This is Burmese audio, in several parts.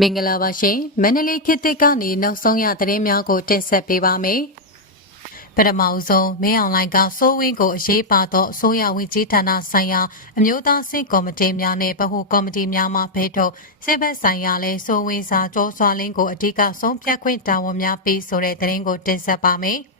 မင်္ဂလာပါရှင်မန္တလေးခေတ်သစ်ကနေနောက်ဆုံးရသတင်းများကိုတင်ဆက်ပေးပါမယ်ပထမအဆုံးမင်းအောင်လိုင်းကစိုးဝင်းကိုအရေးပါသောအစိုးရဝန်ကြီးဌာနဆိုင်ရာအမျိုးသားစစ်ကော်မတီများနဲ့ဗဟိုကော်မတီများမှဖေထုတ်စစ်ဘက်ဆိုင်ရာလဲစိုးဝင်းစာကြောစွာလင်းကိုအဓိကဆုံးဖြတ်ခွင့်တာဝန်များပေးဆိုတဲ့သတင်းကိုတင်ဆက်ပါမယ်။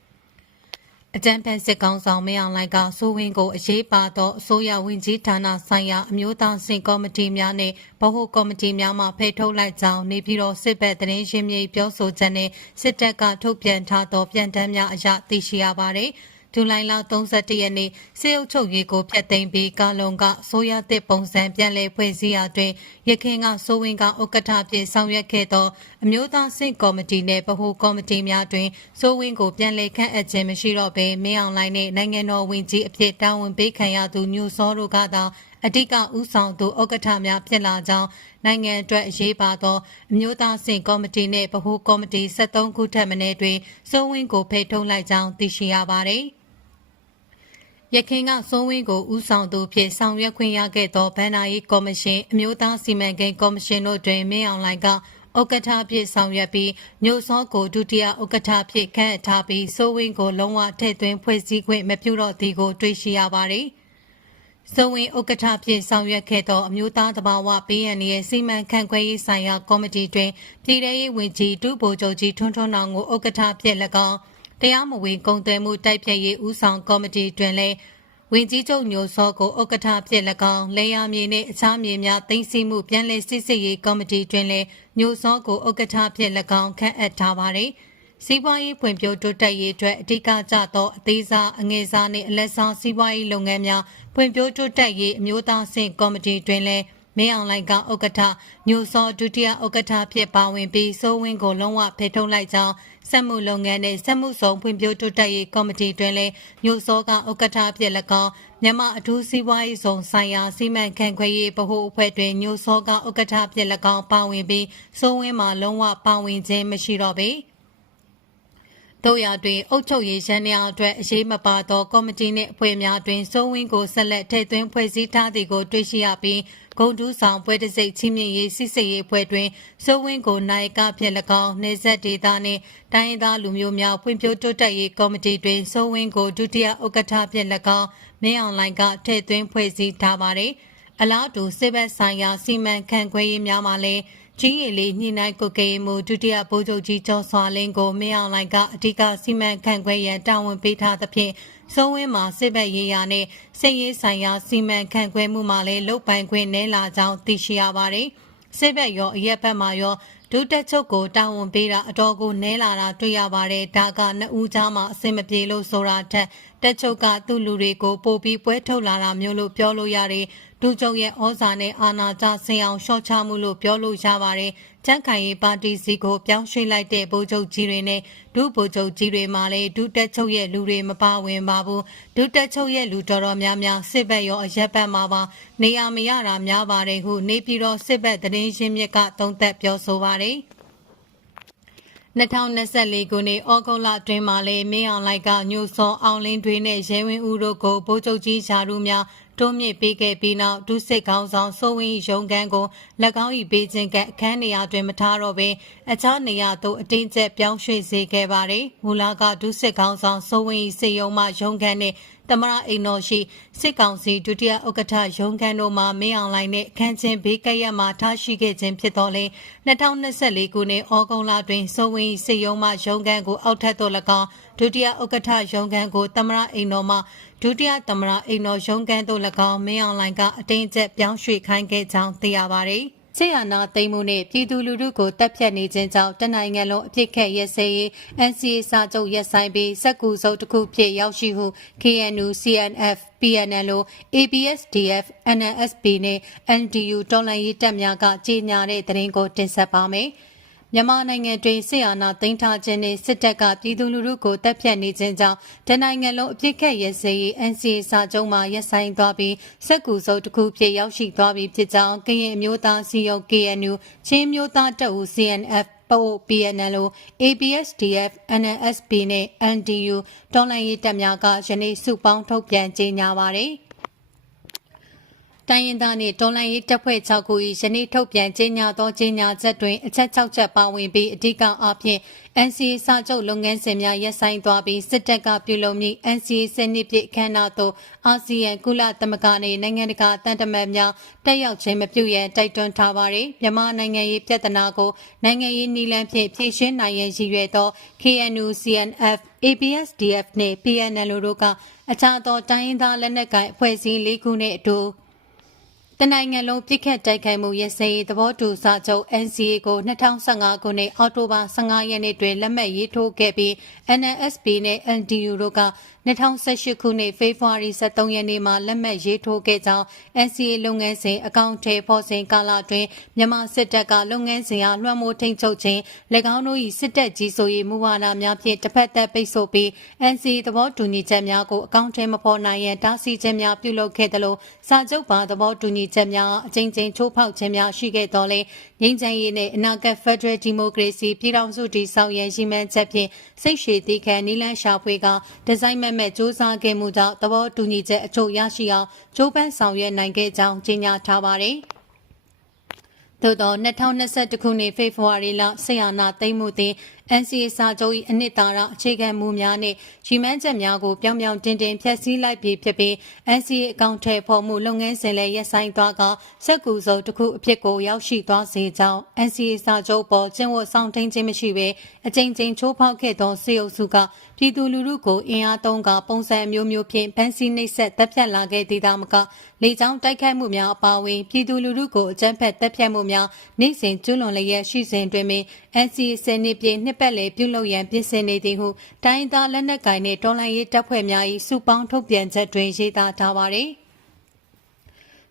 အကြံဖက်စစ်ကောင်ဆောင်မင်းအောင်လိုက်ကစိုးဝင်းကိုအရေးပါသောအစိုးရဝန်ကြီးဌာနဆိုင်ရာအမျိုးသားစင်ကော်မတီများနှင့်ဗဟိုကော်မတီများမှဖယ်ထုတ်လိုက်ကြောင်းနေပြည်တော်စစ်ဘက်သတင်းရှင်းမြေပြောဆိုချက်နှင့်စစ်တပ်ကထုတ်ပြန်ထားသော ပြန်တမ်းများအရသိရှိရပါသည်။ဇူလိုင်လ31ရက်နေ့စေအုပ်ချုပ်ရေးကိုဖျက်သိမ်းပြီးကာလုံကဆိုရသည့်ပုံစံပြန်လည်ဖွဲ့စည်းရာတွင်ရခင်က ဆိုဝင်ကဥက္ကဋ္ဌဖြင့်ဆောင်ရွက်ခဲ့သောအမျိုးသားစင့်ကော်မတီနှင့်ဗဟိုကော်မတီများတွင်ဆိုဝင်ကိုပြန်လည်ခန့်အပ်ခြင်းမရှိတော့ဘဲမင်းအောင်လှိုင်နှင့်နိုင်ငံတော်ဝန်ကြီးအဖြစ်တာဝန်ပေးခံရသူညိုစောတို့ကသာအဓိကဥဆောင်သူဥက္ကဋ္ဌများဖြစ်လာကြောင်းနိုင်ငံအတွက်အရေးပါသောအမျိုးသားစင်ကော်မတီနှင့်ဗဟိုကော်မတီ73ခုထက်မနည်းတွင်စိုးဝင်းကိုဖိတ်ထုတ်လိုက်ကြောင်းသိရှိရပါသည်။ရခင်ကစိုးဝင်းကိုဦးဆောင်သူဖြစ်ဆောင်ရွက်ခွင့်ရခဲ့သောဗန္နာယီကော်မရှင်အမျိုးသားစီမံကိန်းကော်မရှင်တို့တွင်မင်းအောင်လှိုင်ကဥက္ကဋ္ဌဖြစ်ဆောင်ရွက်ပြီးမြို့စောကိုဒုတိယဥက္ကဋ္ဌဖြစ်ခန့်ထားပြီးစိုးဝင်းကို လုံးဝထည့်သွင်းဖွဲ့စည်းခွင့်မပြုတော့သည်ကိုတွေ့ရှိရပါသည်။စိုးဝင်းဥက္ကဋ္ဌဖြစ်ဆောင်ရွက်ခဲ့သောအမျိုးသားတဘာဝဘေးရန်ရဲ့စီမံခန့်ခွဲရေးဆိုင်ရာကော်မတီတွင်ပြည်ထရေးဝန်ကြီးဒုဗိုလ်ချုပ်ကြီးထွန်းထွန်းအောင်ကိုဥက္ကဋ္ဌဖြစ်၎င်း၊တရားမဝင်ကုန်သွယ်မှုတိုက်ဖျက်ရေးဦးဆောင်ကော်မတီတွင်လည်းဝင်ကြီးချုပ်ညိုစောကိုဥက္ကဋ္ဌဖြစ်၎င်းလေယာမြေနှင့်အခြားမြေများသိမ်းဆည်းမှုပြန်လည်စစ်ဆေးရေးကော်မတီတွင်လည်းညိုစောကိုဥက္ကဋ္ဌဖြစ်၎င်းခန့်အပ်ထားပါသည်စီးပွားရေးဖွံ့ဖြိုးတိုးတက်ရေးအတွက်အဓိကကျသောအသေးစားအငယ်စားနှင့်အလက်စားစီးပွားရေးလုပ်ငန်းများဖွံ့ဖြိုးတိုးတက်ရေးအမျိုးသားဆင့်ကော်မတီတွင်လည်းမင်းအောင်လိုင်ကဥက္ကဋ္ဌညိုစောဒုတိယဥက္ကဋ္ဌဖြစ်ပါဝင်ပြီးစိုးဝင်းကိုလုံးဝဖယ်ထုတ်လိုက်ကြောင်းစက်မှုလုပ်ငန်းနဲ့စက်မှုဆောင်ဖွံ့ဖြိုးတိုးတက်ရေးကော်မတီတွင်လည်းမြို့စောကဥက္ကဋ္ဌဖြစ်၎င်းမြန်မာအထူးစီးပွားရေးဆောင်ဆိုင်ရာစီမံခန့်ခွဲရေးဗဟိုအဖွဲ့တွင်မြို့စောကဥက္ကဋ္ဌဖြစ်၎င်းပါဝင်ပြီးစိုးဝင်းမှာလုံးဝပါဝင်ခြင်းမရှိတော့ပေ။တို့ရာတွင်အုပ်ချုပ်ရေးရန်ရာအတွက်အရေးမပါသောကော်မတီနှင့်အဖွဲ့များတွင်စိုးဝင်းကိုဆက်လက်ထည့်သွင်းဖွဲ့စည်းထားသည်ကိုတွေ့ရှိရပြီးဂုံတူးဆောင်ပွဲတစိတ်ချင်းမြင့်ရေးစစ်စေးရေးအဖွဲ့တွင်စိုးဝင်းကိုနိုင်ကဖြင့်၎င်းနေဆက်ဒေသနှင့် တိုင်းရင်းသားလူမျိုးများဖွံ့ဖြိုးတိုးတက်ရေးကော်မတီတွင်စိုးဝင်းကိုဒုတိယဥက္ကဋ္ဌဖြင့်၎င်းမင်းအောင်လိုင်ကထည့်သွင်းဖွဲ့စည်းထားပါသည်အလားတူစစ်ဘက်ဆိုင်ရာစီမံခန့်ခွဲရေးများမှာလည်းချင်းရီလေးညှိနှိုင်းကုကေမှုဒုတိယဗိုလ်ချုပ်ကြီးကျော်စွာလင်းကိုမင်းအောင်လှိုင်ကအဓိကစီမံခန့်ခွဲရန်တာဝန်ပေးထားသဖြင့်စုံးဝင်းမှာစစ်ဘက်ရေးရာနဲ့စစ်ရေးဆိုင်ရာစီမံခန့်ခွဲမှုမှာလည်းလုပ်ပိုင်ခွင့်နည်းလာကြောင်းသိရှိရပါတယ်။စစ်ဘက်ရောအရက်ဘက်မှာရောဒုတက်ချုပ်ကိုတာဝန်ပေးတာအတော်ကိုနည်းလာတာတွေ့ရပါတယ်။ဒါကနှစ်ဦးကြားမှာအဆင်မပြေလို့ဆိုတာထက်တက်ချုပ်ကသူ့လူတွေကိုပို့ပြီးပွဲထုတ်လာတာမျိုးလို့ပြောလို့ရတယ်ဒူချုပ်ရဲ့ဩဇာနဲ့အာဏာကြဆင်အောင်ရှော့ချမှုလို့ပြောလို့ရပါတယ်။ကြန့်ခိုင်ရေးပါတီစီကိုပြောင်းရွှေ့လိုက်တဲ့ဗိုလ်ချုပ်ကြီးတွေနဲ့ဒုဗိုလ်ချုပ်ကြီးတွေမှလည်းဒုတက်ချုပ်ရဲ့လူတွေမပါဝင်ပါဘူး။ဒုတက်ချုပ်ရဲ့လူတော်တော်များများစစ်ဘက်ရောအရက်ဘက်မှာပါနေရာမရတာများပါတယ်ဟုနေပြည်တော်စစ်ဘက်သတင်းရင်းမြစ်ကသုံးသပ်ပြောဆိုပါတယ်။2024ခုနှစ်ဩဂုတ်လအတွင်းမှာလည်းမင်းအောင်လိုက်ကညိုစောအောင်လင်းတွေနဲ့ရဲဝင်းဦးတို့ကိုဗိုလ်ချုပ်ကြီးယာရုများတွုံးမြစ်ပေးခဲ့ပြီးနောက်ဒုစစ်ခေါင်းဆောင်စိုးဝင်းရုံကန်းကို၎င်း၏ပေးခြင်းကအခန်းနေရာတွင်မထားတော့ဘဲအခြားနေရာသို့အတင်းကျပ်ပြောင်းရွှေ့စေခဲ့ပါတယ်။မူလကဒုစစ်ခေါင်းဆောင်စိုးဝင်း၏စေယုံမှရုံကန်းနှင့်မရအိမ်တော်ရှိစစ်ကောင်စီဒုတိယဥက္ကဋ္ဌရုံးခန်းတို့မှမင်းအောင်လှိုင်နဲ့ခန်းချင်းဘေးကပ်ရမှာထားရှိခဲ့ခြင်းဖြစ်တော်လဲ2024ခုနှစ်ဩဂုတ်လတွင်စိုးဝင်းစစ်ရုံးမှရုံးခန်းကိုအောက်ထပ်သို့၎င်းဒုတိယဥက္ကဋ္ဌရုံးခန်းကိုတမရအိမ်တော်မှဒုတိယတမရအိမ်တော်ရုံးခန်းသို့၎င်းမင်းအောင်လှိုင်ကအတင်းကျပ်ပြောင်းရွှေ့ခိုင်းခဲ့ကြောင်းသိရပါသည်။စစ်အာဏာသိမ်းမှုနဲ့ပြည်သူလူထုကိုတပ်ဖြတ်နေခြင်းကြောင့်တနိုင်ငံလုံးအပြစ်ခက်ရစေရေး NCA စာချုပ်ရပ်ဆိုင်ပြီးစက်ကူစုပ်တစ်ခုဖြစ်ရောက်ရှိဟု KNU CNF PNL လို ABSDF NNSB နဲ့ NDU တော်လှန်ရေးတပ်များကကြေညာတဲ့သတင်းကိုတင်ဆက်ပါမယ်။မြန်မာနိုင်ငံတွင်စစ်အာဏာသိမ်းထားခြင်းနှင့်စစ်တပ်ကပြည်သူလူထုကိုတပ်ဖြတ်နေခြင်းကြောင့်တနိုင်ငံလုံးအပြစ်ခက်ရစေရေး NCA စာချုပ်မှာရပ်ဆိုင်သွားပြီးစက်ကူစုပ်တစ်ခုဖြစ်ရောက်ရှိသွားပြီးဖြစ်ကြောင်းကရင်မျိုးသားစီယုံ KNU ချင်းမျိုးသားတပ်ဦး CNF ပို့ PNL ABSDF NNSB နဲ့ NDU တော်လှန်ရေးတပ်များကယနေ့စုပေါင်းထုတ်ပြန်ကြေညာပါတယ်။တိုင်းရင်းသားနှင့်တော်လှန်ရေးတပ်ဖွဲ့6ခု၏ယနေ့ထုတ်ပြန်ကြေညာသောကြေညာချက်တွင်အချက်6ချက်ပါဝင်ပြီးအဓိကအားဖြင့် NCA စာချုပ်လုပ်ငန်းစဉ်များရပ်ဆိုင်းသွားပြီးစစ်တပ်ကပြုလုပ်မည့် NCA စနစ်ပြည့်ခန်းနာသို့အာဆီယံကုလသမဂ္ဂနှင့်နိုင်ငံတကာတန်တမန်များတက်ရောက်ခြင်းမပြုရန်တိုက်တွန်းထားပါသည်မြန်မာနိုင်ငံရေးပြဿနာကိုနိုင်ငံရေးနည်းလမ်းဖြင့်ဖြေရှင်းနိုင်ရန်ရည်ရွယ်သော KNU CNF ABSDF နှင့် PNL တို့ကအခြားသော တိုင်းရင်းသားလက်နက်ကိုင်အဖွဲ့အစည်း၄ခုနှင့်အတူတနိုင်ငံလုံးပြစ်ခတ်တိုက်ခိုက်မှုရစရေးသဘောတူစာချုပ် NCA ကို2015ခုနှစ်အောက်တိုဘာ15ရက်နေ့တွင်လက်မှတ်ရေးထိုးခဲ့ပြီး NNSP နဲ့ NDU တို့က2018ခုနှစ်ဖေဖော်ဝါရီ23ရက်နေ့မှာလက်မှတ်ရေးထိုးခဲ့ကြောင်း NCA လုပ်ငန်းစဉ်အကောင့်ထဲပေါ်စဉ်ကာလအတွင်းမြန်မာစစ်တပ်ကလုပ်ငန်းစဉ်အားလွှမ်းမိုးထိန်းချုပ်ခြင်း၎င်းတို့၏စစ်တပ်ကြီးစိုးရေးမူဝါဒများဖြင့်တစ်ဖက်သက်ပိတ်ဆို့ပြီး NCA သဘောတူညီချက်များကိုအကောင့်ထဲမပေါ်နိုင်ရန်တားဆီးခြင်းများပြုလုပ်ခဲ့သလိုစာချုပ်ပါသဘောတူညီချက်များအကြိမ်ကြိမ်ချိုးဖောက်ခြင်းများရှိခဲ့တော်လဲငြိမ်းချမ်းရေးနှင့်အနာဂတ် Federal Democracy ပြည်ထောင်စုတည်ဆောက်ရန်ရည်မှန်းချက်ဖြင့်စိတ်ရှည်သီးခံနိလန့်ရှာဖွေကဒီဇိုင်းမက်မဲ့ကြိုးစားခဲ့မှုကြောင့်သဘောတူညီချက်အချို့ရရှိအောင်ကြိုးပမ်းဆောင်ရွက်နိုင်ခဲ့ကြောင်းကြေညာထားပါတယ်။သို့သော2021ခုနှစ်ဖေဖော်ဝါရီလဆရာနာသိမ့်မှုတွင် NCA စာချုပ်၏အနှစ်သာရအခြေခံမူများနှင့်ရီမန်းချက်များကိုပြောင်ပြောင်တင်းတင်းဖျက်ဆီးလိုက်ပြီးဖြစ်ပြီး NCA အကောင့်ထဲဖော်မှုလုပ်ငန်းစဉ်လည်းရပ်ဆိုင်းသွားကစက်ကူစုံတစ်ခုအဖြစ်ကိုရောက်ရှိသွားစေကြောင်း NCA စာချုပ်ပေါ်ကျင့်ဝတ်ဆောင်ထိန်ခြင်းမရှိဘဲအကြိမ်ကြိမ်ချိုးဖောက်ခဲ့သောစေအုပ်စုကပြည်သူလူထုကိုအင်အားသုံးကပုံစံအမျိုးမျိုးဖြင့်ဖမ်းဆီးနှိပ်စက်တပ်ဖြတ်လာခဲ့သေးတာမကလေကြောင်းတိုက်ခိုက်မှုများအပါအဝင်ပြည်သူလူထုကိုအကြမ်းဖက်တပ်ဖြတ်မှုများနိုင်စဉ်ကျွလွန်လျက်ရှိစဉ်တွင်ပင် NCA စနစ်ပြင်နှစ်ပတ်လည်ပြုလုပ်ရန်ပြင်ဆင်နေသည်ဟုတိုင်းသားလက်နက်ကိုင်နှင့်တော်လှန်ရေးတပ်ဖွဲ့များ၏စုပေါင်းထုတ်ပြန်ချက်တွင်ရေးသားထားပါသည်။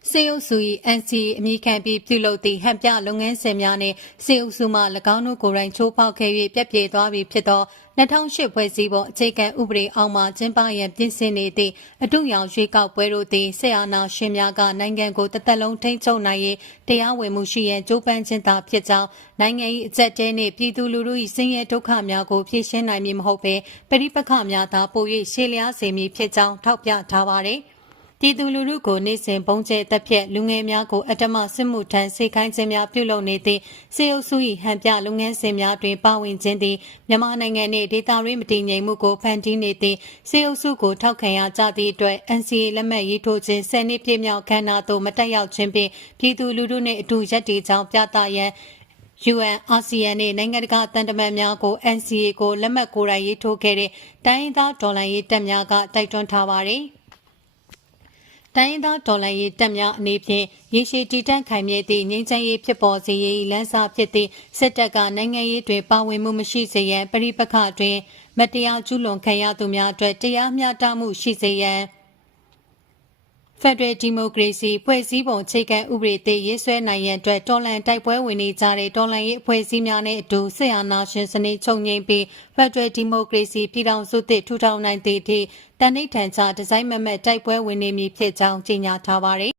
စေအုပ်စု၏ NCA အမည်ခံပြီးပြုလုပ်သည့်ဟန်ပြလုပ်ငန်းစဉ်များနှင့်စေအုပ်စုမှ၎င်းတို့ကိုယ်တိုင်ချိုးဖောက်ခဲ့၍ပြက်ပြယ်သွားပြီဖြစ်သော2008ဖွဲ့စည်းပုံအခြေခံဥပဒေအောက်မှကျင်းပရန်ပြင်ဆင်နေသည့်အထုရောင်ရွေးကောက်ပွဲတို့သည်ဆရာနာရှင်များကနိုင်ငံကိုတသက်လုံးထိန်းချုပ်နိုင်ရေးတရားဝင်မှုရှိရန်ကြိုးပမ်းခြင်းသာဖြစ်ကြောင်းနိုင်ငံ၏အကြက်တဲနှင့်ပြည်သူလူထု၏ဆင်းရဲဒုက္ခများကိုဖြေရှင်းနိုင်မည်မဟုတ်ဘဲပဋိပက္ခများသာပို၍ရှေ့လျားစေမည်ဖြစ်ကြောင်းထောက်ပြထားပါသည်။ပြည်သူလူထုကိုနေ့စဉ်ပုံကျဲတက်ဖြက်လူငယ်များကိုအတ္တမစစ်မှုထမ်းစေခိုင်းခြင်းများပြုလုပ်နေသည့်စေအုပ်စု၏ဟန်ပြလူငယ်စဉ်များတွင်ပါဝင်ခြင်းသည်မြန်မာနိုင်ငံနှင့်ဒေသရင်းမတည်ငြိမ်မှုကိုဖန်တီးနေသည့်စေအုပ်စုကိုထောက်ခံရကြသည့်အတွက် NCA လက်မှတ်ရေးထိုးခြင်း၁၀နှစ်ပြည့်မြောက်ခမ်းနားသို့မတက်ရောက်ခြင်းဖြင့်ပြည်သူလူထုနှင့်အတူရပ်တည်ကြောင်းပြသရန် UN ASEAN နဲ့နိုင်ငံတကာတန်တမန်များကို NCA ကိုလက်မှတ်ကိုယ်တိုင်ရေးထိုးခဲ့တဲ့တိုင်းဒေသဒေါ်လာရေးတက်များကတိုက်တွန်းထားပါတယ်။တိုင်းရင်းသားဒေါ်လာရေးတက်များအနေဖြင့်ရေရှည်တည်တံ့ခိုင်မြဲသည့်ငြိမ်းချမ်းရေးဖြစ်ပေါ်စေရေးလမ်းစာဖြစ်သည့်စစ်တပ်ကနိုင်ငံရေးတွင်ပါဝင်မှုမရှိစေရန်ပရိပခတွင် မတရားကျူးလွန်ခံရသူများအတွက်တရားမျှတမှုရှိစေရန်ဖက်ဒရယ်ဒီမိုကရေစီဖွဲ့စည်းပုံအခြေခံဥပဒေသေးရေးဆွဲနိုင်ရန်အတွက်တော်လန်တိုက်ပွဲဝင်နေကြတဲ့တော်လန်ရေးအဖွဲ့အစည်းများနဲ့အတူဆက်အာဏာရှင်စနစ်ချုပ်ငြိမ်းပြီးဖက်ဒရယ်ဒီမိုကရေစီပြည်ထောင်စုသစ်ထူထောင်နိုင်သည့်အထိတန်ဋိဌာန်ချဒီဇိုင်းမမတ်တိုက်ပွဲဝင်နေမည်ဖြစ်ကြောင်းကြေညာထားပါတယ်